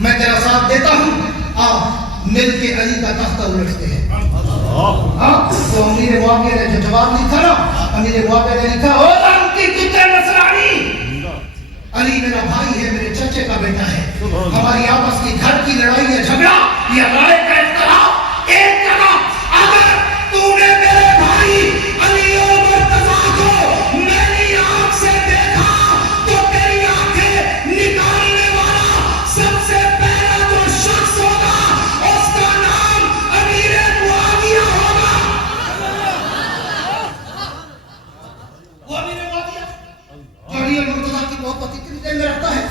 میں تیرا ساتھ دیتا ہوں، آپ مل کے علی کا تختہ الٹتے ہیں۔ تو امیر معاویہ نے جو جواب لکھا نا، امیر معاویہ نے لکھا او لعنتی کتے نصرانی، علی میرا بھائی ہے، میرے چچے کا بیٹا ہے، ہماری آپس کی گھر کی لڑائی یا جھگڑا یا رائے کا اختلاف ایک جگہ، اگر تو نے میرے بھائی علی و مرتضیٰ کو میری آنکھ سے دیکھا تو تیری آنکھیں نکالنے والا سب سے پہلا جو شخص ہوگا اس کا نام امیر معاویہ ہوگا۔ وہ امیر معاویہ جو علی و مرتضیٰ کی محبت اتنی دل میں رکھتا ہے۔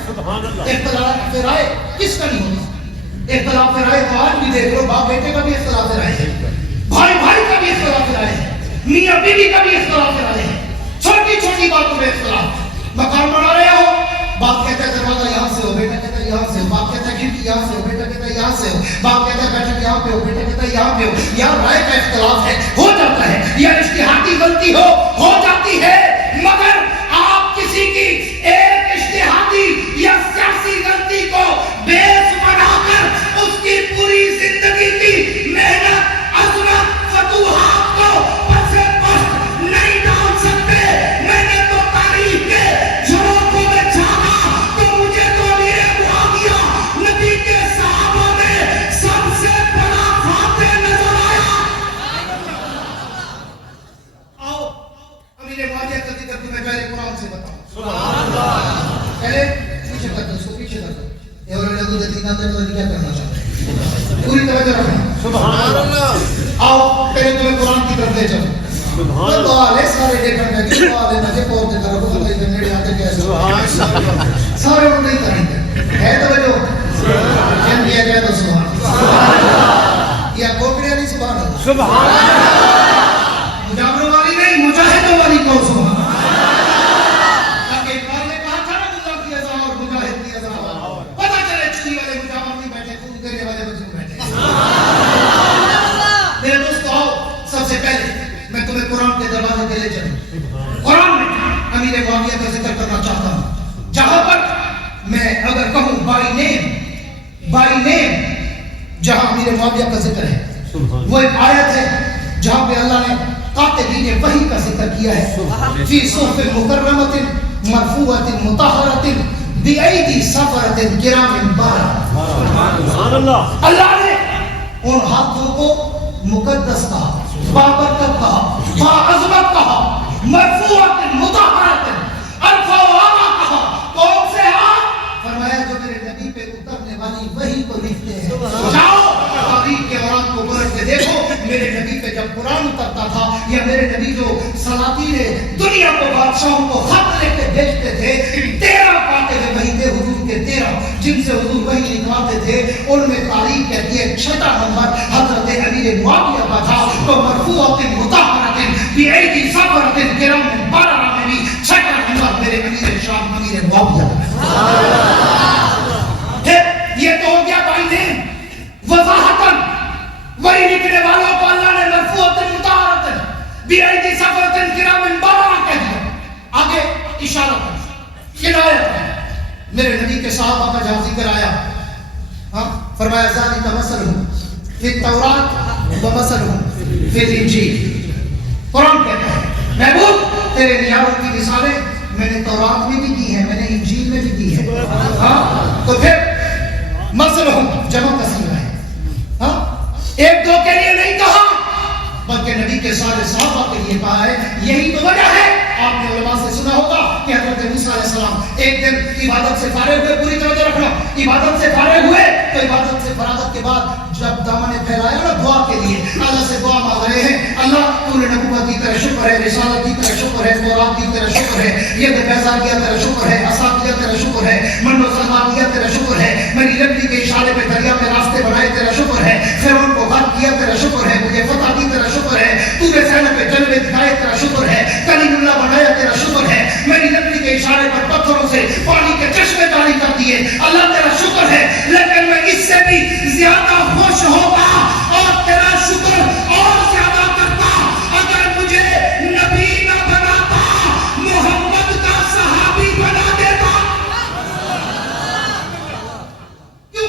اختلاف رائے کس کا نہیں ہوتا؟ اختلاف رائے تو آج بھی دیکھ لو، باپ بیٹے کا بھی اختلاف رائے ہے، بھائی بھائی کا بھی اختلاف رائے ہے، میاں بیوی کا بھی اختلاف رائے ہے، چھوٹی چھوٹی باتوں میں اختلاف۔ مکان بنا رہے ہو، باپ کہتا ہے دروازہ یہاں سے ہو، بیٹا کہتا ہے یہاں سے ہو، باپ کہتا ہے کھڑکی یہاں سے ہو، بیٹا کہتا ہے یہاں سے ہو، باپ کہتا ہے بیٹھک یہاں پہ ہو، بیٹا کہتا ہے یہاں پہ ہو۔ یہاں رائے کا اختلاف ہے، ہو جاتا ہے، یا اجتہادی غلطی ہو جاتی ہے، مگر آپ کسی کی ایک اجتہادی یا سیاسی غلطی کو بیس بنا کر اس کی پوری زندگی کی محنت، عظمت، فتوحات کو پس پشت نہیں ڈال سکتے۔ میں نے تو تاریخ کے جھروکوں میں جھانکا تو مجھے تو امیر معاویہ نبی کے صحابہ میں سب سے بڑا فاتح نظر آیا۔ آؤ امیر معاویہ کا ذکر تمہیں پہلے قرآن سے بتاؤں۔ پہلے پیچھے کر دو، اس کو پیچھے کر دو، یہ اور لوگوں نے دیکھا تھا تو کیا کرنا چاہتے ہیں، پوری توجہ رکھنا۔ سبحان اللہ۔ آؤ پہلے تمہیں قرآن کی طرف لے چلو۔ سبحان اللہ۔ سارے دیکھن میں کہ سوال ہے نہ کہ پہنچ کے طرف کو کوئی نیڑے آتے کیسے سارے وہ نہیں کریں گے، ہے توجہ؟ جن دیا گیا تو سبحان اللہ، یا کوکڑیاں نہیں سبحان اللہ، سبحان اللہ، مجاوروں والی نہیں مجاہدوں والی کو سبحان اللہ۔ قرآن کے دروازے پہ لے چلیں۔ قرآن میں امیر معاویہ کا ذکر کرنا چاہتا ہوں، جہاں پر میں اگر کہوں بائی نیم جہاں امیر معاویہ کا ذکر ہے، وہ ایک آیت ہے جہاں پہ اللہ نے کاتبین وحی کا ذکر کیا ہے، فی صحف مکرمۃ مرفوعۃ مطہرۃ بأیدی سفرۃ کرام بررہ۔ اللہ نے ان ہاتھوں کو مقدس کہا، بابرکت کہا، باعظمت کہا، مرفوعۃ مطہرۃ، عرفہ و اعلیٰ کہا۔ کون سے ہاتھ؟ فرمایا جو میرے نبی پہ اترنے والی وحی کو لکھتے ہیں۔ جاؤ تاریخ کے اوراق کو پلٹ کے دیکھو، میرے نبی پہ جب قرآن اترتا تھا یا میرے نبی جو سلاطین دنیا کو بادشاہوں کو خط لے کے بھیجتے تھے، 13 باتیں جو وحی تھے حضور کے 13 جن سے حضور وحی لکھواتے تھے، ان میں تاریخ کہتی ہے 6واں نمبر حضرت امیر معاویہ کا تھا، تو مرفوعۃ مطہرۃ بأیدی سفرۃ کرام بررہ میں بھی 6واں نمبر میرے امیر شام امیر معاویہ۔ یہ تو ہو گیا بائی نیم، وضاحتاً وہی لکھنے والوں کو اللہ نے مرفوعۃ مطہرۃ بأیدی سفرۃ کرام بررہ کہہ دیا۔ آگے اشارہ کر ہدایت، میرے نبی کے صحابہ کا جہاں ذکر آیا، فرمایا ذالک مثلہم فی التوراۃ و مثلہم فی الانجیل۔ قرآن کہتا ہے محبوب تیرے نیاروں کی مثالیں میں نے تورات میں بھی دی ہیں، میں نے انجیل میں بھی دی ہے۔ تو پھر مثلہم جمع کثیر ہے، ایک دو کے لیے نہیں کہا بلکہ نبی کے سارے صحابہ کے لیے کہا ہے۔ یہی تو وجہ ہے، آپ نے علماء سے سنا ہوگا کہ حضرت موسیٰ علیہ السلام ایک دن عبادت سے فارغ ہوئے، پوری توجہ رکھنا، عبادت سے فارغ ہوئے تو عبادت سے فراغت کے بعد جب دامن پھیلایا نا دعا کے لیے، اللہ سے دعا مانگ رہے ہیں، اللہ تو نے نبوت کی طرح شکر ہے، رسالت کی طرح شکر ہے، تورات کی طرح شکر ہے، یہ بیضا کیا تیرا شکر ہے، عصا کیا تیرا شکر ہے، من و سلما کیا تیرا شکر ہے، میری لکڑی کے اشارے پہ دریا میں راستے بنائے تیرا شکر ہے، فرعون کو غرق کیا تیرا شکر ہے، مجھے فتح دی تیرا شکر ہے، تو نے زینب پہ جلوے دکھائے تیرا شکر ہے، کلیم اللہ بنایا تیرا شکر ہے، میری لکڑی کے اشارے پر پتھروں سے پانی کے چشمے جاری کر دیے، اللہ تیرا شکر ہے، لیکن میں اس سے بھی زیادہ خوش ہوگا اور تیرا شکر اور زیادہ کرتا اگر مجھے نبی نہ بناتا، محمد کا صحابی بنا دیتا۔ کیوں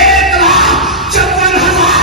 1,54,000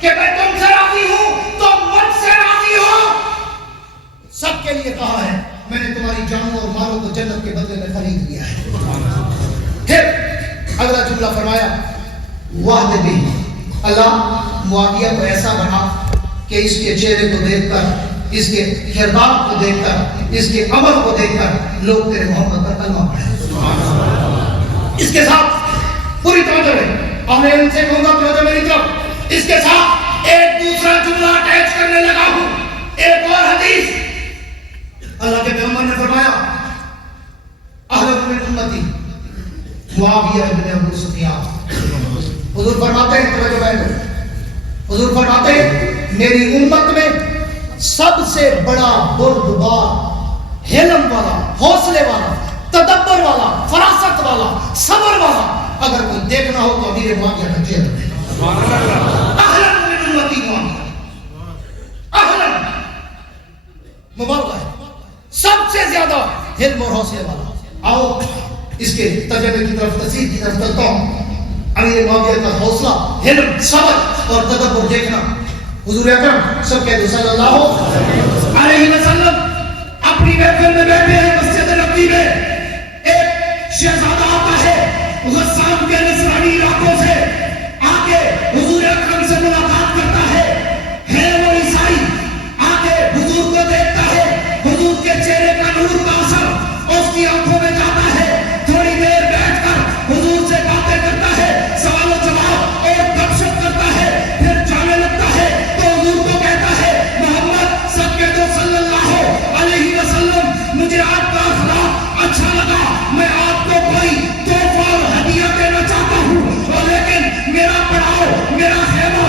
کہ میں تم سے راضی ہوں تو مجھ سے راضی ہو. سب کے لیے کہا ہے میں نے تمہاری جانوں اور مالوں کو جنت کے بدلے میں خرید لیا ہے. پھر اگلا جملہ فرمایا وعدے بھی اللہ معاویہ کو ایسا بنا کہ اس کے چہرے کو دیکھ کر، اس کے کردار کو دیکھ کر، اس کے عمل کو دیکھ کر لوگ تیرے محمد پر کلمہ پڑھیں. اس کے ساتھ پوری توجہ ہے اور میں ان سے کہوں گا توجہ میری طرف. اس کے ساتھ ایک دوسرا جملہ اٹیچ کرنے لگا ہوں. ایک اور حدیث اللہ کے پیغمبر نے فرمایا اہلک من امتی معاویہ ابن ابو سفیان. حضور فرماتے ہیں توجہ بہنوں، حضور فرماتے ہیں میری امت میں سب سے بڑا بردبار، حلم والا، حوصلے والا، تدبر والا، فراست والا، صبر والا اگر کوئی دیکھنا ہو تو امیر معاویہ کا چہرہ ہے. اہلا من امتی معاویہ، اہلا مبالغہ ہے، سب سے زیادہ حلم اور حوصلے والا. آؤ اس کے ترجمے کی طرف، تفسیر کی طرف چلتا ہوں. امیر معاویہ کا حوصلہ، حلم، صبر اور تدبر دیکھنا. حضور اکرم سب کہتے صلی اللہ علیہ وسلم اپنی محفل میں بیٹھے ہیں مسجد نبوی میں. ایک شہزادہ آتا ہے غسان کے نصرانی علاقوں سے، آ کے حضور اکرم سے ملاقات کرتا ہے وہ عیسائی. آ کے حضور کو دیکھتا ہے، حضور کے چہرے کا نور کا اثر اس کی آنکھوں میں جاتا ہے. تھوڑی دیر بیٹھ کر حضور سے باتیں کرتا ہے، سوال و جواب اور گپ شپ کرتا ہے. پھر جانے لگتا ہے تو حضور کو کہتا ہے محمد سب کے دو صلی اللہ علیہ وسلم مجھے آپ کا اخلاق اچھا لگا، میں آپ کو کوئی تحفہ اور ہدیہ دینا چاہتا ہوں، اور لیکن میرا پڑاؤ، میرا خیمہ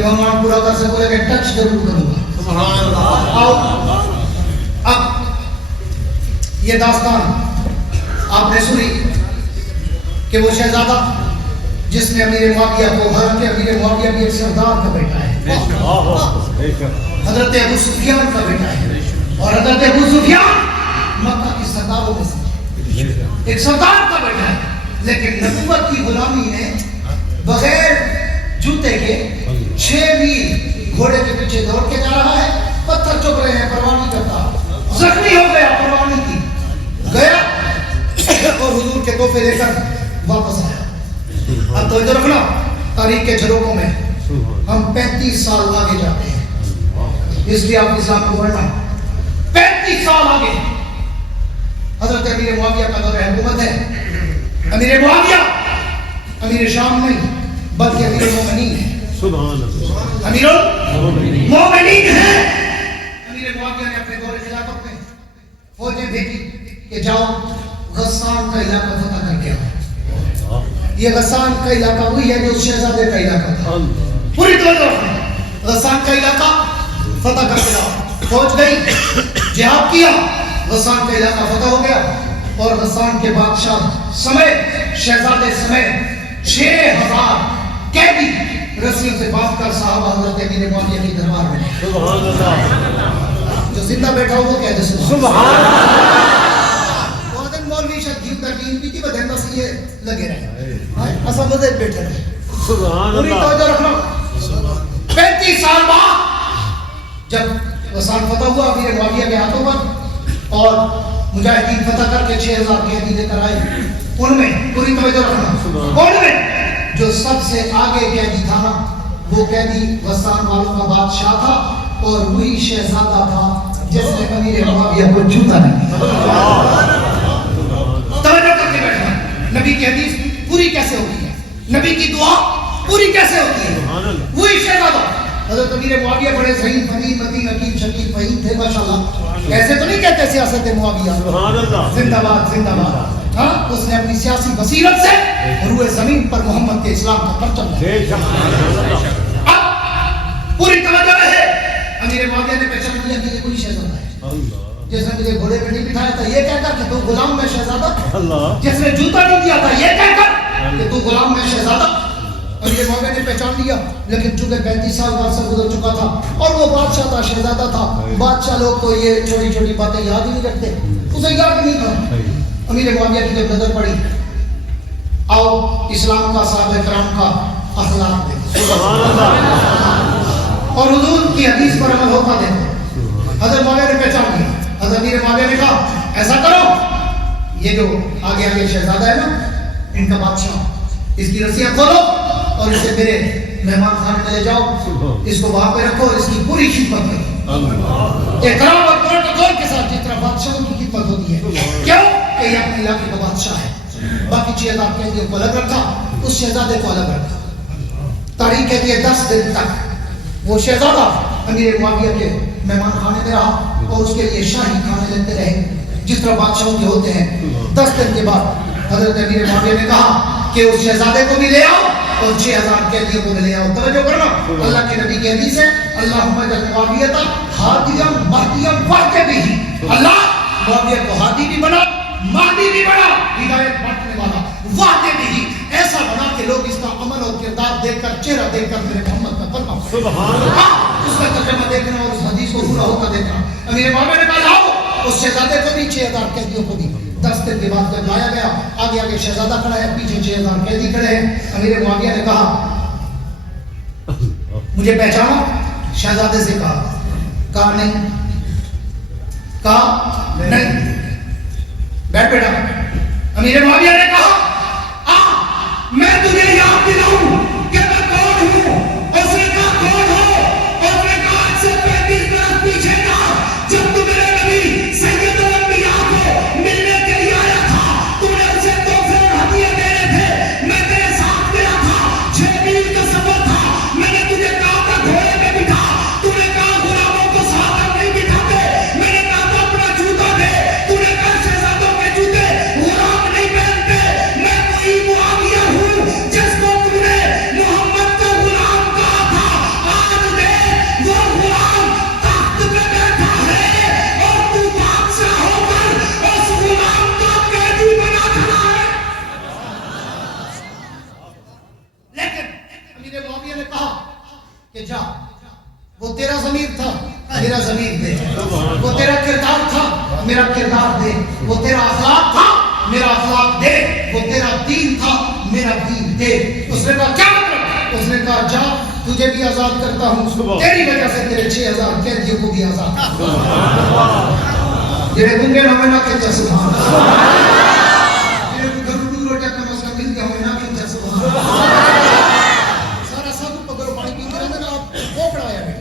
جب ہم پورا کر سے بولے کہ ٹچ ضرور کروں گا. آؤ اب یہ داستان آپ نے سنی کہ وہ شہزادہ جس نے امیر معاویہ کو حالانکہ امیر معاویہ بھی ایک سردار کا بیٹا ہے, حضرت ابو سفیان کا بیٹا ہے, اور حضرت ابو سفیان مکہ کی سرداروں میں سے ایک سردار کا بیٹا ہے, لیکن نبوت کی غلامی نے بغیر جوتے کے 6 میل گھوڑے کے پیچھے دوڑ کے جا رہا ہے, پتھر چپ رہے ہیں, پرواہ نہیں کرتا, زخمی ہو گیا, پرواہ نہیں کی, گیا اور حضور کے تحفے لے کر واپس آیا. اب تو ادھر رکھنا, تاریخ کے جھروکوں میں ہم 35 سال آگے جاتے ہیں, اس لیے آپ اسلام کو پڑھنا 35 سال آگے. حضرت امیر معاویہ کا دور حکومت ہے. امیر معاویہ امیر شام نہیں بلکہ امیر المومنین ہے. امیر المومنین ہے. امیر معاویہ نے اپنے دور خلافت میں فوجیں بھیجی کہ جاؤ غسان کا علاقہ فتح کر کے آؤ. یہ غسان کا علاقہ وہی ہے جو شہزادے کا علاقہ تھا. پوری طرح غسان کا علاقہ فتح کر کے آؤ. فوج گئی, جہاد کیا, غسان کا علاقہ فتح ہو گیا, اور غسان کے بادشاہ سمیت شہزادے سمیت 6000 قیدی رسیوں سے بات کر صحابہ حضرت امیر معاویہ کی دربار میں. سبحان اللہ. جو زندہ بیٹھا ہو وہ کہتے سبحان اللہ. مولوی شدید ترکین بھی تھی بدن بس یہ لگے رہے ایسا مزید بیٹھے رہے. پوری توجہ رکھنا. 35 سال بعد جب غسان فتح ہوا امیر معاویہ کے ہاتھوں پر اور مجاہدین فتح کر کے 6000 قیدی لے کر آئے, ان میں پوری توجہ رکھنا, ان میں جو سب سے آگے قیدی تھا نا وہ قیدی غسان والوں کا بادشاہ تھا, اور وہی شہزادہ تھا جس نے امیر معاویہ کو جوتا نہیں. توجہ کر کے بیٹھنا. نبی کی حدیث پوری کیسے ہوتی ہے, نبی کی دعا پوری کیسے ہوتی ہے. وہی شہزادہ حضرت امیر معاویہ بڑے ذہین فہیم متین حکیم شکیل فہیم تھے ماشاءاللہ. ایسے تو نہیں کہتے سیاست معاویہ زندہ باد زندہ باد. ہاں, اس نے اپنی سیاسی بصیرت سے روئے زمین پر محمد کے اسلام کا پرچم لہرایا. اب پوری توجہ رہے. امیر معاویہ نے پہچان لیا کہ یہ کوئی شہزادہ ہے جس نے مجھے گھوڑے پہ نہیں بٹھایا تھا یہ کہہ کر کہ تو غلام میں شہزادہ, جس نے جوتا نہیں دیا تھا یہ کہہ کر کہ تو غلام میں شہزادہ. اور یہ معاویہ نے پہچان لیا, لیکن چونکہ 35 سال بعد سے گزر چکا تھا اور وہ بادشاہ تھا, شہزادہ تھا. بادشاہ لوگ تو یہ چھوٹی چھوٹی باتیں یاد ہی نہیں رکھتے, اسے یاد نہیں تھا. امیر معاویہ کی جب نظر پڑی, آؤ اسلام کا صحابہ کرام کا اخلاق دیکھو اور حضور کی حدیث پر عمل ہوتا دیکھو. حضرت معاویہ نے پہچان لیا. حضرت امیر معاویہ نے کہا ایسا کرو, یہ جو آگے آگے شہزادہ ہے نا ان کا بادشاہ, اس کی رسیاں کھولو اور اسے میرے مہمان خانے میں لے جاؤ, اس کو وہاں پہ رکھو اور اس کی پوری خدمت کرو احترام اور پروٹوکول کے ساتھ جس طرح بادشاہوں کی خدمت ہوتی ہے. کیوں کہ یہ اپنے علاقے کا بادشاہ ہے. باقی 6000 قیدیوں کو الگ رکھا, اس شہزادے کو الگ رکھا. تاریخ کہتی ہے 10 دن تک وہ شہزادہ امیر معاویہ کے مہمان خانے میں رہا اور اس کے لیے شاہی کھانے لیتے رہے جس طرح بادشاہوں کے ہوتے ہیں. 10 دن کے بعد حضرت امیر معاویہ نے کہا کہ اس شہزادے کو بھی لے آؤ اور 6000 قیدیوں کو بھی لے آؤ. توجہ کرنا, اللہ کے نبی کی حدیث ہے اللہم اجعل معاویہ ہادیا مہدیا واہدی. اللہ معاویہ کو ہادی بھی بنا, مہدی بھی بنا, ہدایت بانٹنے والا, واہدی ایسا بنا کہ لوگ اس کا عمل اور کردار دیکھ کر, چہرہ دیکھ کر میرے محمد کا کلمہ سبحان اللہ اس کا ترجمہ دیکھنا اور اس حدیث کو پورا ہوتا دیکھنا. امیر معاویہ نے کہا لاؤ اس شہزادے کو بھی 6000 قیدیوں کو بھی. 10 دن کے بعد جب لایا گیا, آگے آگے شہزادہ کھڑا ہے, پیچھے 6000 قیدی کھڑے ہیں. امیر معاویہ نے کہا مجھے پہچانا؟ شہزادے سے کہا نہیں, کہا نہیں, بیٹھ بیٹا. امیر معاویہ نے کہا میں تجھے یاد دلاؤں کہ میں کون ہوں. اس نے کہا کون ہو؟ اس نے کہا آج سے 35 برس پیچھے جا, جب تو میرے نبی سید الانبیاء کو ملنے کے لیے آیا تھا, تم نے اسے تحفے اور ہدیے دینے تھے, میں تیرے ساتھ گیا تھا, 6 میل کا سفر تھا, میں نے تجھے کہا تھا گھوڑے پہ بٹھا, تم نے کہا غلاموں کو ساتھ ہم نہیں بٹھاتے, میں نے کہا تھا اپنا جوتا دے, تم نے کہا شہزادوں کے جوتے غلام نہیں پہنتے. میں وہی معاویہ ہوں وہ تیرا ضمیر تھا میرا ضمیر دے، وہ تیرا کردار تھا میرا کردار دے، وہ تیرا اخلاق تھا میرا اخلاق دے، وہ تیرا دین تھا میرا دین دے۔ اس نے کہا کیا مطلب؟ اس نے کہا جا تجھے بھی آزاد کرتا ہوں، تیری وجہ سے تیرے 6000 قیدیوں کو بھی آزاد کرتا ہوں۔ یہ گنگے نہ میں نہ کہتے سبحان اللہ، یہ گھروں روٹی کا مسئلہ مل گیا ہمیں نہ کہتے سبحان اللہ۔ سارا سب پکڑو پانی پی رہے ہیں نا، آپ کو پڑھایا بیٹا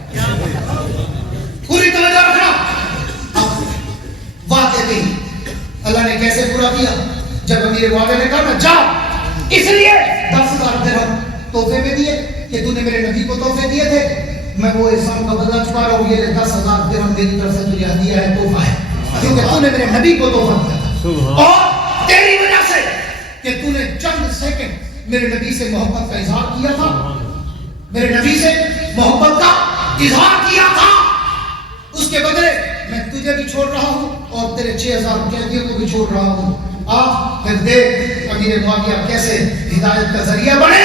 پوری توجہ رکھنا۔ واقعہ نہیں اللہ نے کیسے پورا کیا؟ جب امیر معاویہ نے کہا نا جا، اس لیے 10,000 درہم تحفے میں دیے کہ تو نے میرے نبی کو تحفے دیے تھے، میں وہ احسان کا بدلہ چکا رہا ہوں، یہ 10,000 درہم میری طرف سے تجھے ہدیہ ہے، تحفہ ہے، کیونکہ تو نے میرے نبی کو تحفہ دیا تھا، اور تیری وجہ سے کہ تو نے چند سیکنڈ میرے نبی سے محبت کا اظہار کیا تھا، میرے نبی سے محبت کا اظہار کیا تھا، اس کے بدلے میں تجھے بھی چھوڑ رہا ہوں اور تیرے 6000 قیدیوں کو بھی چھوڑ رہا ہوں۔ آپ پھر دیکھ امیر معاویہ کیسے ہدایت کا ذریعہ بنے۔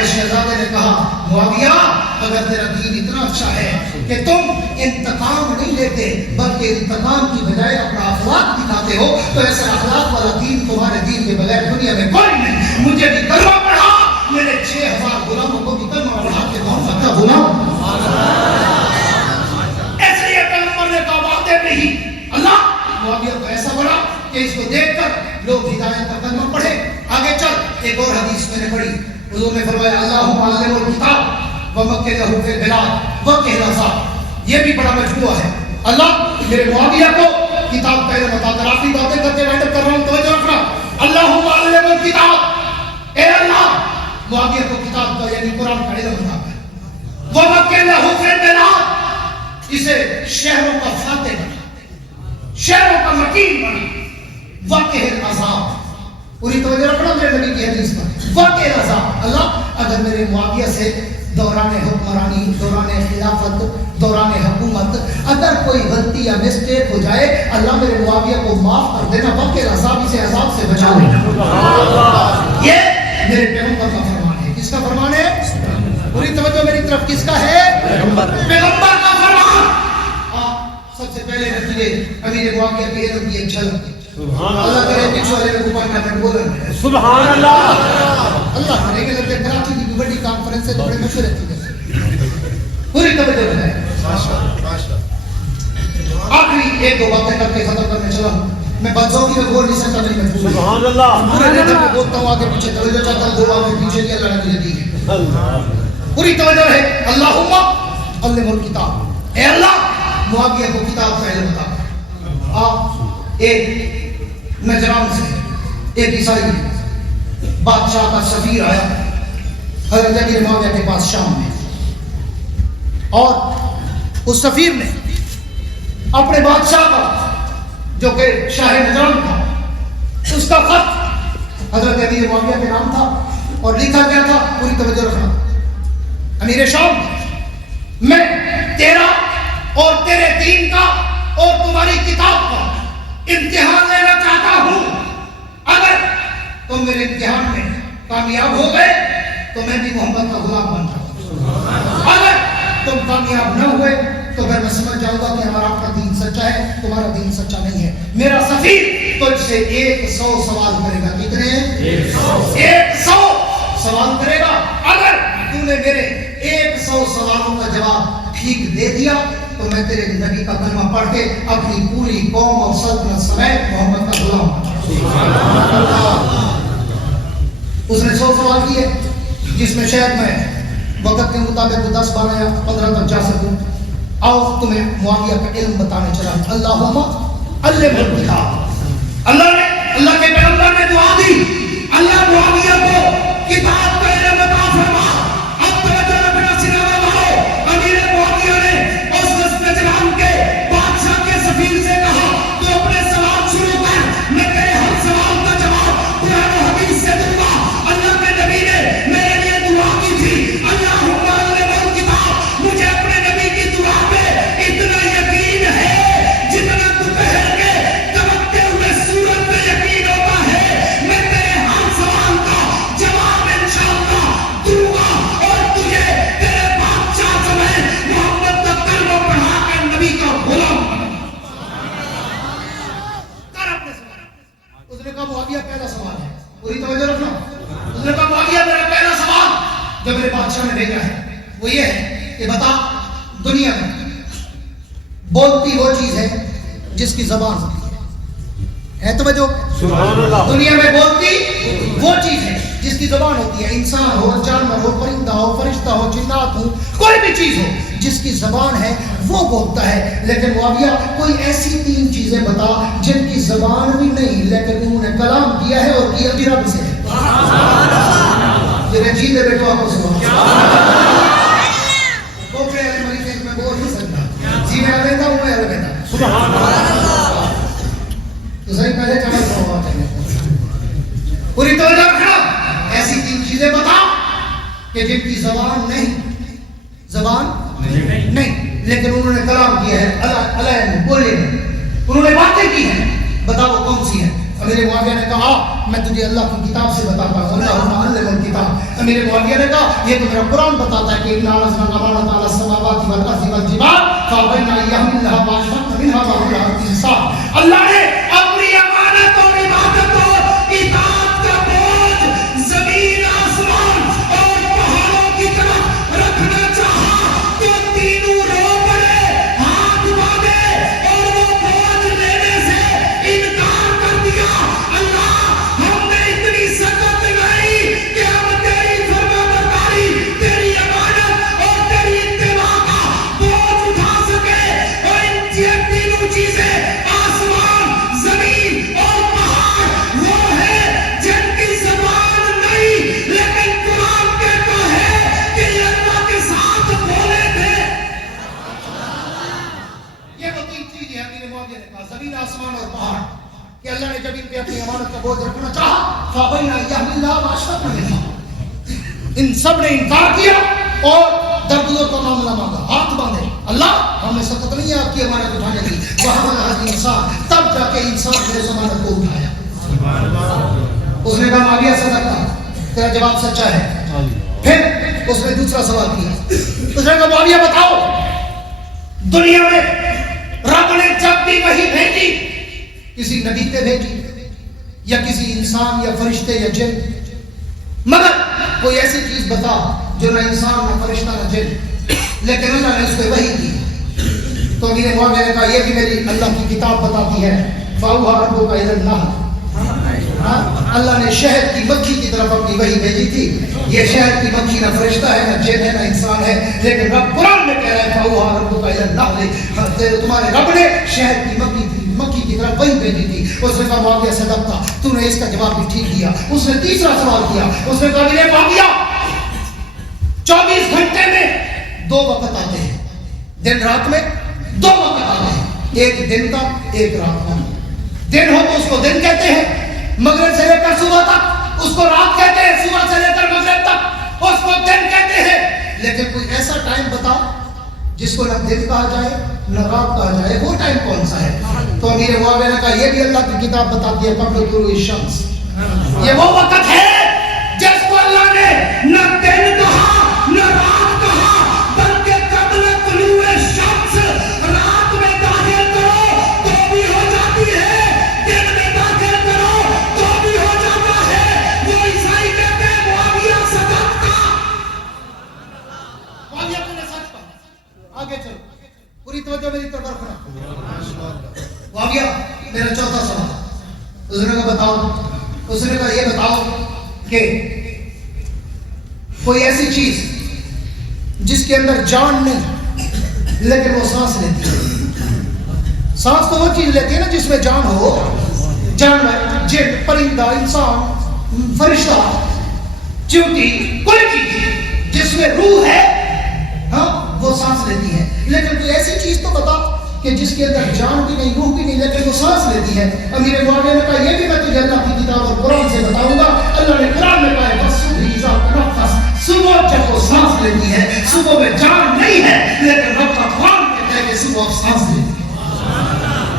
اس شہزادے نے کہا معاویہ اگر تیرا دین اتنا اچھا ہے کہ تم انتقام نہیں لیتے بلکہ انتقام کی بجائے اپنا اخلاق دکھاتے ہو، تو ایسا اخلاق والا دین تمہارے دین کے بغیر دنیا میں کوئی نہیں۔ مجھے بھی کلمہ پڑھا، میرے 6000 غلاموں کو بھی کلمہ پڑھا کے محمد کا غلام۔ ایسے یہ پیغمبر نے کہا واقعے میں ہی اللہ معاویہ کو ایسا بڑھا کہ اس کو دیکھ کر لوگ ہدایت کا کلمہ پڑھے۔ آگے چل ایک اور حدیث میں نے پڑھی، حضور نے فرمایا اللہم علم الکتاب ومکن لہ فی البلاد وقہ العذاب۔ یہ بھی بڑا مجموعہ ہے۔ اللہ میرے معاویہ کو کتاب کا علم عطا کر۔ آخری باتیں کرتے وائنڈ اپ کر رہا ہوں، توجہ رکھنا۔ اللہم علم الکتاب، اے اللہ معاویہ کو کتاب کا یعنی قرآن کا علم عطا کر۔ ومکن لہ فی البلاد، اسے شہروں کا فاتح بنا، شہروں کا مکین بنا۔ وقہ العذاب، پوری توجہ رکھنا میرے نبی کی حدیث پر۔ وقہ العذاب، اللہ اگر میرے معاویہ سے دوران حکمرانی، دوران خلافت، دوران حکومت اگر کوئی غلطی یا مسٹیک ہو جائے، اللہ میرے معاویہ کو معاف کر دینا، وقہ العذاب، اسے عذاب سے بچا لینا۔ یہ میرے پیغمبر کا فرمان ہے۔ کس کا فرمان ہے؟ پوری توجہ میری طرف، کس کا ہے؟ پیغمبر کا فرمان۔ سب سے پہلے نتیجے امیر معاویہ کے علم کی ایک جھلک۔ اللہ کرے پیچھے والے میں اوپر کا بولن سبحان اللہ۔ اللہ کرے کہ لگتے کراچی کی بڑی کانفرنس سے بڑے مشہور رہتی ہے۔ پوری توجہ ہے۔ آخری ایک دو باتیں کر کے ختم کرنے چلا ہوں۔ میں بدذوقی میں بول نہیں سکتا، نہیں محفوظ سبحان اللہ۔ پورے لیڈر میں بولتا ہوں آگے پیچھے توجہ چاہتا ہوں، دو آگے پیچھے کی اللہ نے مجھے دی ہے۔ پوری توجہ ہے۔ اللہم علم الکتاب، اے اللہ معاویہ کو کتاب کا علم عطا کر۔ آپ ایک نجران سے ایک عیسائی بادشاہ کا سفیر آیا حضرت امیر معاویہ کے پاس شام میں، اور اس سفیر نے اپنے بادشاہ کا جو کہ شاہ نجران تھا، اس کا خط حضرت امیر معاویہ کے نام تھا اور لکھا گیا تھا، پوری توجہ رکھنا، امیر شام میں تیرا اور تیرے دین کا اور تمہاری کتاب کا امتحان لینا چاہتا ہوں۔ اگر تم میرے امتحان میں کامیاب ہو گئے تو میں بھی محمد کا غلام بن جاؤں، اگر تم کامیاب نہ ہوئے تو پھر میں سمجھ جاؤں گا کہ ہمارا آپ کا دین سچا ہے، تمہارا دین سچا نہیں ہے۔ میرا سفیر تجھ سے 100 سوال کرے گا۔ کتنے ہیں؟ 100 سوال کرے گا۔ اگر تو نے میرے 100 سوالوں کا جواب ٹھیک دے دیا تو میں تیرے نبی کا کلمہ پڑھ کے اپنی پوری قوم اور سلطنت سمیت محمد کا غلام بن۔ اس نے 100 سوال کیے، جس میں شاید میں وقت کے مطابق 10 12 یا 15 تک جا سکوں۔ آؤ تمہیں معاویہ کا علم بتانے چلا۔ اللہم علم الکتاب، اللہ کے پیغمبر نے دعا دی، اللہ معاویہ کو کتاب کا علم عطا فرما۔ اب توجہ رکھنا، سنانا بھاؤ، امیر معاویہ نے اس نجران کے بادشاہ کے سفیر سے کہا تو اپنے سوال شروع کر، میں تیرے ہر سوال کا جواب قرآن و حدیث سے دوں گا۔ اللہ کے نبی نے میرے لیے دعا کی تھی، اللہم علم الکتاب، مجھے اپنے نبی کی دعا پہ اتنا یقین ہے جتنا دوپہر کے چمکتے ہوئے سورج پہ یقین ہوتا ہے۔ میں تیرے ہر سوال کا دنیا میں بولتی وہ چیز ہے جس کی زبان ہوتی ہے توجہ سبحان اللہ. دنیا میں بولتی وہ چیز ہے جس کی زبان ہوتی ہے. انسان ہو، جانور ہو، پرندہ ہو، فرشتہ ہو، جنات ہو، کوئی بھی چیز ہو جس کی زبان ہے وہ بولتا ہے. لیکن معاویہ کوئی ایسی 3 چیزیں بتا جن کی زبان بھی نہیں لیکن انہوں نے کلام کیا ہے اور کیا بھی رب سے. جنہیں جیتے بیٹھو آپ کو سبحان کوپڑے والے مریض میں بول نہیں سکتا جی میں الوداع ہوں، میں الوداع سبحان اللہ. تو صحیح پہلے چڑھا ہوا پوری توجہ رکھنا. ایسی 3 چیزیں بتا کہ جن کی زبان نہیں لیکن انہوں نے کلام کیا ہے. اللہ بولے انہوں نے باتیں کی ہیں. بتا وہ کون سی ہیں؟ امیر معاویہ نے کہا میں تجھے اللہ کی کتاب سے بتاتا ہوں. اللہ علم الکتاب. امیر معاویہ نے کہا یہ تو میرا قرآن بتاتا ہے کہ انا نزلنا الامانۃ علی السماوات والارض والجبال فابین ان یحملنها واشفقن منها وحملها الانسان. اللہ نے اپنی امانت اور عبادت اور اطاعت کا بوجھ زمین، آسمان اور پہاڑوں کی طرف رکھنا چاہا تو تینوں رو پڑے، ہاتھ باندھے اور وہ بوجھ لینے سے انکار کر دیا. اللہ ہم نے اتنی سخت نہیں کہ ہم تیری فرمانبرداری، تیری امانت اور تیری اتباع کا بوجھ اٹھا سکے. اور ان تینوں چیزیں آسمان، زمین اور پہاڑ وہ ہے جن کی زبان نہیں لیکن قرآن کہتا ہے کہ یہ اللہ کے ساتھ بولے تھے. یہ وہ 3 چیزیں ہیں میرے معاویہ نے کہا زمین، آسمان اور پہاڑ کہ اللہ نے جب ان پہ اپنی امانت کا بوجھ رکھنا چاہا فابین ان یحملنها واشفقن منها. ان سب نے انکار کیا اور درگزر کا معاملہ مانگا، ہاتھ باندھے. اللہ ہمیں سخت نہیں ہے آپ کی امانت اٹھانے کی. وحملها الانسان. تب جا کے انسان نے اس امانت کو اٹھایا. اس نے کہا معاویہ صدقہ، تیرا جواب سچا ہے. پھر اس نے دوسرا سوال کیا. اس نے کہا معاویہ بتاؤ دنیا میں رب نے جب بھی وحی بھیجی کسی نبی پہ بھیجی یا کسی انسان یا فرشتے یا جن، مگر کوئی ایسی چیز بتا جو نہ انسان نہ فرشتہ نہ جن لیکن اللہ نے اس پہ وحی کی. تو میرے معاویہ نے کہا یہ بھی میری اللہ کی کتاب بتاتی ہے. فاوحى ربك الى النحل. اللہ نے شہد کی مکھی کی طرف اپنی وحی بھیجی تھی. یہ شہد کی مکھی نہ فرشتہ ہے نہ جن ہے نہ انسان ہے لیکن رب قرآن میں کہہ رہا ہے فاوحى ربك الى النحل. تمہارے رب نے شہد کی مکھی کی طرف وحی بھیجی تھی. اس نے کہا معاویہ صدقتا، تو نے اس کا جواب بھی ٹھیک دیا. اس نے تیسرا سوال کیا. اس نے کہا میرے معاویہ 24 گھنٹے میں 2 وقت آتے ہیں، دن رات میں 2 وقت آتے ہیں، ایک دن کا ایک رات کا. دن ہو تو اس کو دن کہتے ہیں، مغرب سے لے کر صبح تک اس کو رات کہتے ہیں، صبح سے لے کر مغرب تک اس کو دن کہتے ہیں. لیکن کوئی ایسا ٹائم بتا جس کو نہ دن کہا جائے نہ رات کہا جائے، وہ ٹائم کون سا ہے؟ تو امیر معاویہ نے کہا یہ بھی اللہ کی کتاب بتاتی ہے قبل طلوع الشمس. یہ وہ وقت ہے جس کو اللہ نے نہ دن کہا نہ رات کہا بلکہ قبل طلوع الشمس. رات میں داخل کرو تو بھی ہو جاتی ہے، دن میں داخل کرو تو بھی ہو جاتا ہے. وہ عیسائی کہتے ہیں معاویہ صدقتا. معاویہ نے سچ کہا. آگے چلو، پوری توجہ میری طرف رکھنا. معاویہ میرا چوتھا سوال. اس نے کہا بتاؤ. اس نے کہا یہ بتاؤ کہ کوئی ایسی چیز جس کے اندر جان نہیں لیکن وہ سانس لیتی ہے. سانس تو وہ چیز لیتی ہے نا جس میں جان ہو، جانور، جن، پرندہ، انسان، فرشتہ، چیونٹی، کوئی چیز جس میں روح ہے ہاں وہ سانس لیتی ہے. لیکن کوئی ایسی چیز تو بتا کہ جس کے اندر جان بھی نہیں، روح بھی نہیں لیکن وہ سانس لیتی ہے. امیر معاویہ نے کہا یہ بھی میں تجھے اللہ کی کتاب اور قرآن سے بتاؤں گا. اللہ نے قرآن میں کہا ہے وَالصُّبْحِ إِذَا تَنَفَّسَ. صبح جب وہ سانس لیتی ہے، صبح میں جان نہیں ہے لیکن رب کا قرآن کہتا ہے کہ صبح سانس لیتی ہے.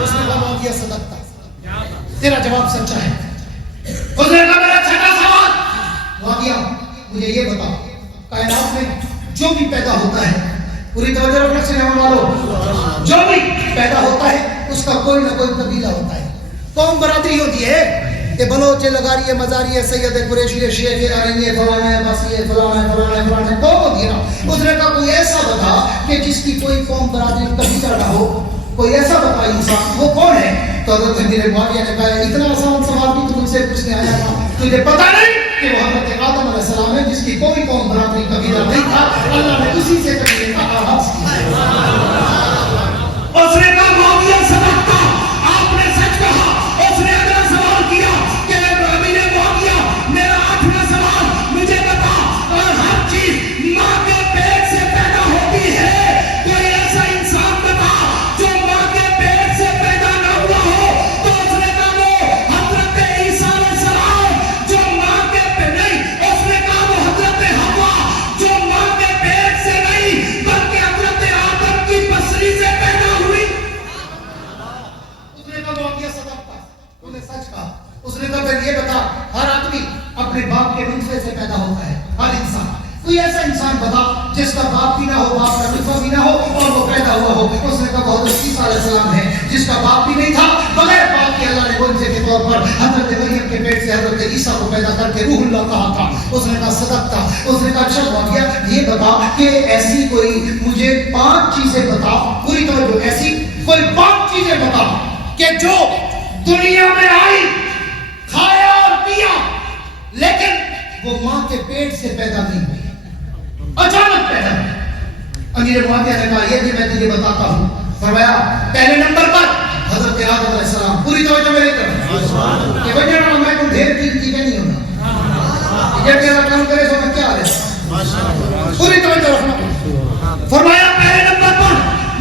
اس نے کہا معاویہ صدقتا، تیرا جواب سچا ہے. اس نے کہا میرا چھٹا سوال. معاویہ مجھے یہ بتا کائنات میں جو بھی پیدا ہوتا ہے، پوری توجہ رکھنا سے رہنے والوں، جو بھی پیدا ہوتا ہے اس کا کوئی نہ کوئی قبیلہ ہوتا ہے، قوم برادری ہوتی ہے. کہ بلوچ لگاری مزاری سید قریشی شیخ ارنی فلانا بسی فلانا کو دیا. اس نے کہا کوئی ایسا بتا کہ جس کی کوئی قوم برادری کبھی نہ ہو, کوئی ایسا بتا انسان, وہ کون ہے؟ تو حضرت امیر معاویہ نے کہا اتنا آسان سوال بھی تو مجھ سے پوچھنے آیا تھا, تجھے پتا نہیں کہ وہ حضرت آدم علیہ السلام ہے جس کی کوئی قوم برادری قبیلہ نہیں تھا, اللہ نے اسی سے قبیلے کا آغاز کیا. اس نے کہا معاویہ صدقتا, آپ نے سچ کہا. اس نے اگلا سوال کیا کہ امیر معاویہ میرا 8واں سوال مجھے بتا, اور ہر چیز ماں کے پیٹ سے پیدا ہوتی ہے, کوئی ایسا انسان بتا جو ماں کے پیٹ سے پیدا نہ ہوا ہو. تو اس نے کہا وہ حضرت عیسیٰ علیہ السلام جو ماں کے پیٹ نہیں, اس نے کہا وہ حضرت حوا جو ماں کے پیٹ سے نہیں بلکہ حضرت آدم کی پسلی سے پیدا ہوئی. اس نے کہا معاویہ صدقتا, تو نے سچ کہا. اس نے کہا پھر یہ بتا, ہر آدمی اپنے باپ کے نطفے سے پیدا ہوتا ہے, ہر انسان. کوئی ایسا انسان بتا جس کا باپ بھی نہ ہو, باپ کا نطفہ بھی نہ ہو اور وہ پیدا ہوا ہو. اس نے کہا حضرت عیسیٰ علیہ السلام ہے جس کا باپ بھی نہیں تھا, بغیر باپ کے اللہ نے معجزے کے طور پر حضرت مریم کے پیٹ سے حضرت عیسیٰ کو پیدا کر کے روح اللہ کہا تھا. اس نے کہا صدقتا. اس نے کہا اچھا معاویہ یہ بتا کہ ایسی کوئی مجھے 5 چیزیں بتا, پوری توجہ, ایسی کوئی 5 چیزیں بتا کہ جو دنیا میں آئی, کھایا اور پیا, لیکن وہ ماں کے پیٹ سے پیدا نہیں ہوئی, اچانک پیدا ہوئی. امیر معاویہ نے کہا یہ بھی میں تجھے بتاتا ہوں. فرمایا پہلے نمبر پر حضرت آدم علیہ السلام. پوری توجہ میرے طرف کہ وجہ نہ میں کوئی ڈھیر کی نہیں ہونا, یہ میرا کام کرے تو میں کیا ہے. پوری توجہ رکھنا. فرمایا پہلے نمبر پر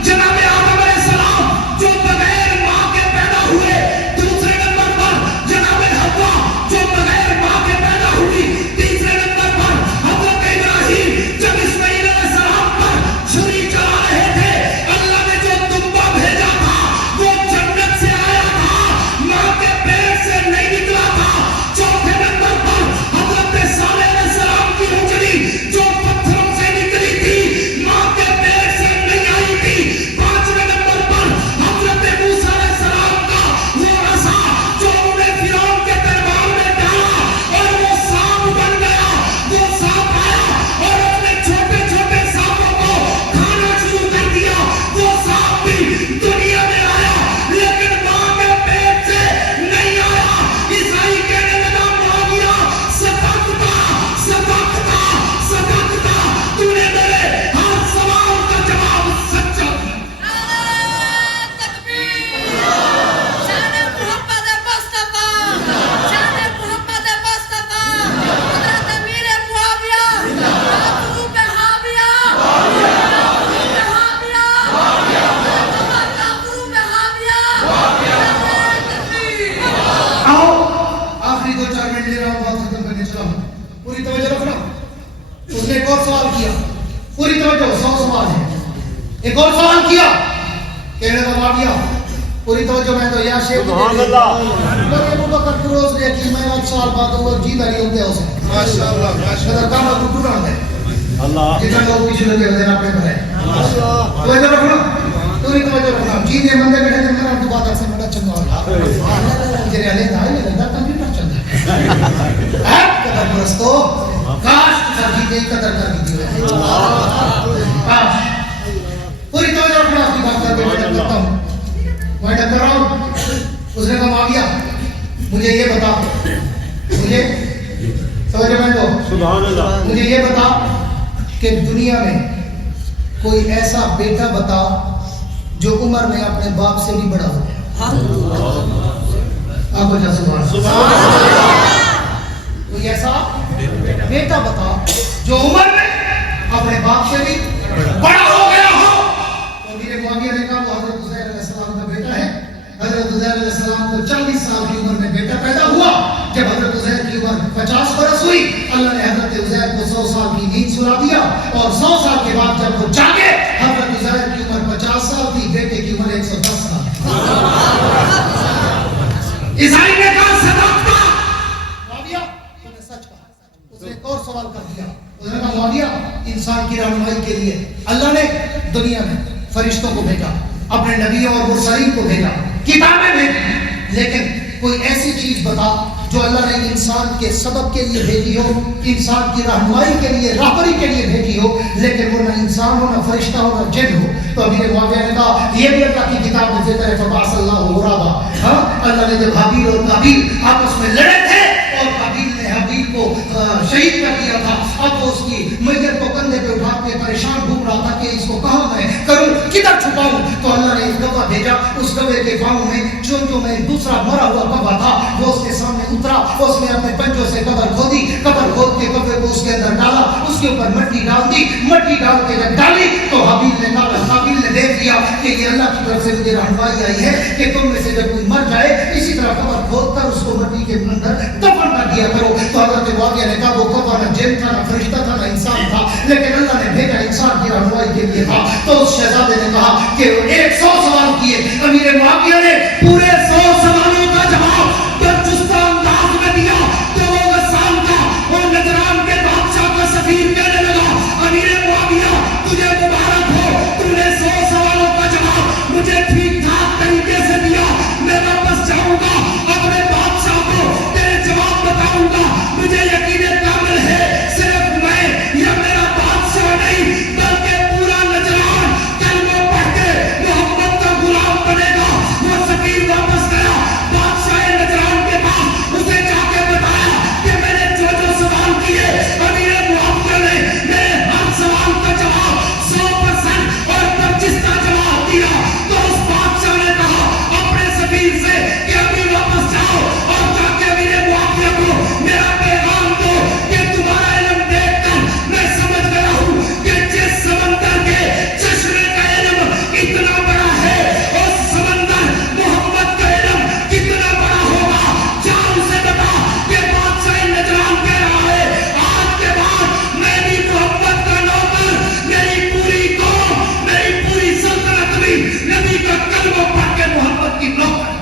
جناب آدم علیہ السلام جو بغیر ماں کے پیدا ہوئے. دوسرے نمبر پر جناب حوا جو بغیر ماں کے پیدا ہوئی. تیسرے نمبر پر حضرت ابراہیم جب اسماعیل علیہ السلام پر چھری چلا رہے تھے, اللہ نے جو دمبا بھیجا تھا وہ جنت سے آیا تھا, ماں کے پیٹ سے نہیں نکلا تھا. چوتھے نمبر پر حضرت صالح علیہ السلام کی اجڑی جو پتھروں سے نکلی تھی, ماں کے پیٹ سے نہیں آئی تھی. پانچویں نمبر پر حضرت موسیٰ علیہ السلام کا وہ عصا جو انہوں نے فرعون کے دربار میں ڈالا اور وہ سانپ بن گیا. وہ سانپ آیا اور اس نے چھوٹے چھوٹے سانپوں کو کھانا شروع کر دیا. وہ سانپ بھی دنیا میں آیا لیکن ماں کے پیٹ سے نہیں آیا. عیسائی کہنے لگا معاویہ صدقتا صدقتا صدقتا, تو نے میرے ہر سوال کا جواب سچا دیا. تکبیر. شان محمد مصطفیٰ, شان محمد مصطفیٰ. حضرت امیر معاویہ, محبوب حاویہ, محبوب حاویہ, محبوب حاویہ. تکبیر. آؤ آخری 2-4 منٹ لے رہا ہوں, بات ختم کرنے چلا ہوں. پوری توجہ رکھنا. اس نے ایک اور سوال کیا, پوری توجہ, 100 سوال ہے. ایک اور سوال کیا, کہنے لگا معاویہ پوری توجہ, میں تو یا شیخ سبحان اللہ. ابو بکر فروز نے کی میں 8 سال بعد وہ جی داری ہوتے ہیں اسے ماشاءاللہ ماشاءاللہ کام کو ٹوٹا ہے اللہ جتنا لوگ پیچھے لگے ہوتے ہیں آپ پہ ہے. توجہ رکھنا, پوری توجہ رکھنا. جی دے بندے بیٹھے تھے میرا تو بات سے بڑا چنگا ہوا جرے علی دائی میں لگتا کمپیوٹر چل رہا ہے. قدر پرستو, کاش سر جی دے قدر کر دی ہے. کاش. پوری توجہ رکھنا. اپنی بات کر کے میں کرتا ہوں, میں کر رہا ہوں. اس نے کہا معاویہ مجھے یہ بتا, مجھے توجہ میں تو سبحان اللہ. مجھے یہ بتا کہ دنیا میں کوئی ایسا بیٹا بتا جو عمر میں اپنے باپ سے بھی بڑا ہو. آپ کو سبحان اللہ. کوئی ایسا بیٹا بتا جو عمر میں اپنے باپ سے بھی بڑا ہو گیا ہو. تو میرے معاویہ نے کہا وہ حضرت عزیر علیہ السلام کا بیٹا ہے. حضرت عزیر علیہ السلام کو 40 سال کی عمر میں بیٹا پیدا ہوا. جب حضرت عزیر کی عمر 50 برس ہوئی, اللہ نے حضرت عزیر کو 100 سال کی نیند سلا دیا, اور 100 سال کے بعد جب وہ جاگے حضرت عزیر کی عمر 50 سال تھی, بیٹے کی عمر 110 سال. عیسائی نے کہا صدقتا. معاویہ تو نے سچ کہا. اس نے ایک اور سوال کر دیا. اس نے کہا معاویہ انسان کی رہنمائی کے لیے اللہ نے دنیا میں فرشتوں کو بھیجا, اپنے نبیوں اور مرسلین کو بھیجا, کتابیں بھیجی, لیکن کوئی ایسی چیز بتا جو اللہ نے انسان کے سبب کے لیے بھیجی ہو, انسان کی رہنمائی کے لیے, راہبری کے لیے بھیجی ہو, لیکن وہ نہ انسان ہو, نہ فرشتہ ہو, نہ جن ہو. تو امیر معاویہ نے کہا یہ بھی اللہ کی کتاب میں ذکر ہے, فبعث اللہ غرابا. ہاں, اللہ نے جب حابیل اور قابیل آپس میں لڑے تھے اور قابیل نے حابیل کو شہید کر دیا تھا, اب وہ اس کی میت کو کندھے پہ اٹھا کے پریشان گھوم رہا تھا کہ اس کو کہاں میں کروں, کدھر چھپاؤں. تو اللہ نے ایک گواہ بھیجا, اس گوے کے پاؤں میں چونچوں میں دوسرا مرا ہوا گواہ تھا, وہ اس کے سامنے اترا, اس نے اپنے پنجوں سے قبر کھودی, قبر کھود کے گوے کو اس کے اندر ڈالا, اس کے اوپر مٹی ڈال دی, مٹی ڈال کے جب ڈالی تو حابیل نے کہا, قابیل نے دیکھ لیا کہ یہ اللہ کی طرف سے مجھے رہنمائی آئی ہے کہ تم میں سے جب کوئی مر جائے اسی طرح قبر کھود کر اس کو مٹی کے اندر دفن کر دیا کرو. تو حضرت معاویہ نے کہا وہ گواہ نہ جن تھا, نہ فرشتہ تھا, نہ انسان تھا, لیکن اللہ نے بھیجا انسان کی رہنمائی کے لیے تھا. تو اس شہزادے نے کہا کہ 100 سوال کیے, امیر معاویہ نے پورے 100 سوالوں کا جواب برجستہ انداز میں دیا. تو وہ غسان کا اور نجران کے بادشاہ کا سفیر کہنے لگا, امیر معاویہ تجھے مبارک ہو, تم نے 100 سوالوں کا جواب مجھے ٹھیک ٹھاک طریقے سے دیا. میں واپس جاؤں گا, اپنے بادشاہ کو تیرے جواب بتاؤں گا. مجھے یقین کامل ہے صرف میں یا میرا بادشاہ نہیں بلکہ پورا نجران کلمہ پڑھ کے محمد کا غلام بنے گا. وہ سفیر واپس گیا بادشاہ نجران کے پاس, اسے جا کے بتایا کہ میں نے جو سوال کیے امیر معاویہ نے میرے ہر سوال کا جواب 100% اور برجستہ جواب دیا. تو اس بادشاہ نے کہا اپنے سفیر سے کہ ابھی واپس جاؤ اور جا کے امیر معاویہ کو میرا پیغام دو کہ تمہارا علم دیکھ کر میں سمجھ گیا ہوں کہ جس سمندر کے چشمے کا علم اتنا بڑا ہے اس سمندر محمد کا علم کتنا بڑا ہوگا. جا اسے بتا کہ بادشاہ نجران کہہ رہا ہے آج کے بعد میں بھی محمد کا نوکر, میری پوری قوم, میری پوری سلطنت بھی نبی کا کلمہ پڑھ کے محمد کی نوکر.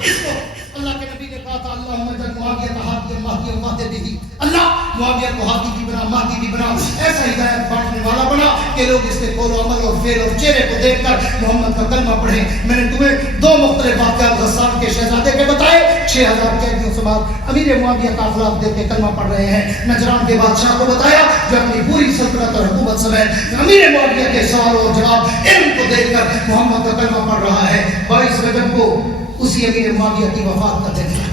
اس کو اللہ کے نبی نے کہا تھا اللہم اجعل معاویہ ہادی مہدی مہدی بھی, اللہ معاویہ کو ہادی بھی بنا, مہدی بھی بنا, ایسا ہدایت بانٹنے والا بنا کہ لوگ اس کے قول و عمل اور فعل اور چہرے کو دیکھ کر محمد کا کلمہ پڑھیں. میں نے تمہیں 2 مختلف واقعات غسان کے شہزادے کے بتائے, 6000 قیدیوں سے بعد امیر معاویہ قافلہ دیکھ کے کلمہ پڑھ رہے ہیں. نجران کے بادشاہ کو بتایا جو اپنی پوری سلطنت اور حکومت سمیت امیر معاویہ کے سوال اور جواب علم کو دیکھ کر محمد کا کلمہ پڑھ رہا ہے. 22 رجب کو اسی امیر معاویہ کی وفات کا دن ہے.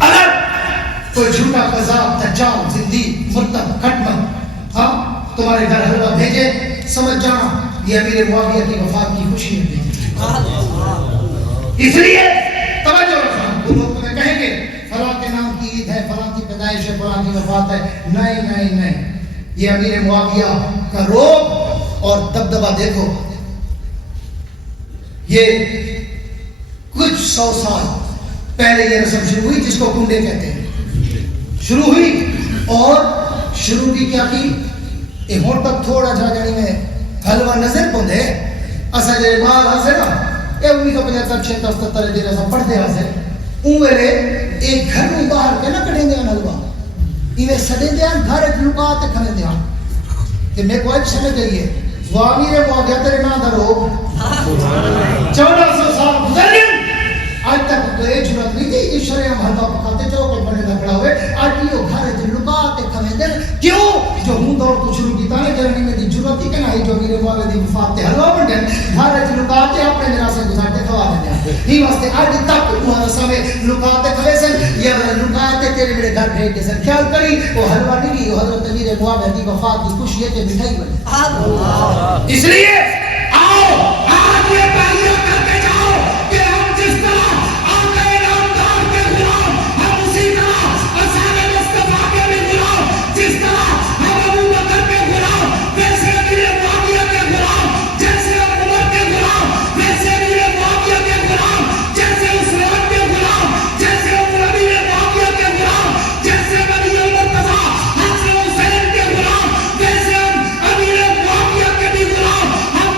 اگر کوئی جھوٹا قذاب, دجال, زندی, مرتد, کھٹمل ہاں تمہارے گھر حلوہ بھیجے, سمجھ جانا یہ امیر معاویہ کی وفات کی خوشی میں بھیجے. اس لیے توجہ رکھنا, وہ لوگ تمہیں کہیں گے فلاں کے نام کی عید ہے, فلاں کی پیدائش ہے, فلاں کی وفات ہے. نہیں نہیں نہیں, یہ امیر معاویہ کا روب اور دبدبہ دیکھو. یہ کچھ 100 سال پہلے یہ رسم شروع ہوئی جس کو کنڈے کہتے ہیں, شروع ہوئی اور شروع بھی کیا کی یہ ہون تک تھوڑا جا جانی میں حلوہ نظر پندے اسا جے مال ہاسے نا یہ 1975 76 جے رسم پڑھتے ہاسے اون ویلے ایک گھر میں باہر کے نہ کڑیں دے حلوہ ایویں سڑیں دے گھر ایک لکا تے کھنے دے کہ میں کوئی سمجھ گئی ہے وامیر معاویہ تیرے نا درو 1400 سال گزر گئے آج تک کوئی جرات نہیں تھی کہ شرع ہم حلوہ پکاتے چاہو کوئی بنے لگڑا ہوئے آج یہ گھر تے لکاتے کھنے دے کیوں جو ہوں دور تو شروع کیتا ہے جرنی میں دی جرات ہی کہ نہیں جو میرے معاویہ دی وفات تے حلوہ بن گئے گھر تے لکاتے اپنے میرا سے گزارتے کھوا دے ہی واسطے آج تک وہ رسمے لکاتے کھوے سن یا لکاتے تیرے میرے گھر بھیج کے سن خیال کری وہ حلوہ نہیں دی حضرت امیر معاویہ دی وفات کی خوشی ہے کہ مٹھائی بنے. اس لیے آؤ آج یہ پہلے کر کے جاؤ کہ ہم جس طرح آقا نامدار کے غلام ہم اسی طرح اصحاب مصطفیٰ کے بھی غلام, جس طرح ہم ابو بکر کے غلام ویسے امیر معاویہ کے غلام, جیسے ہم عمر کے غلام ویسے امیر معاویہ کے غلام, جیسے عثمان کے غلام جیسے امیر معاویہ کے غلام, جیسے نبی المرتضیٰ حسن حسین کے غلام ویسے ہم امیر معاویہ کے بھی غلام. ہم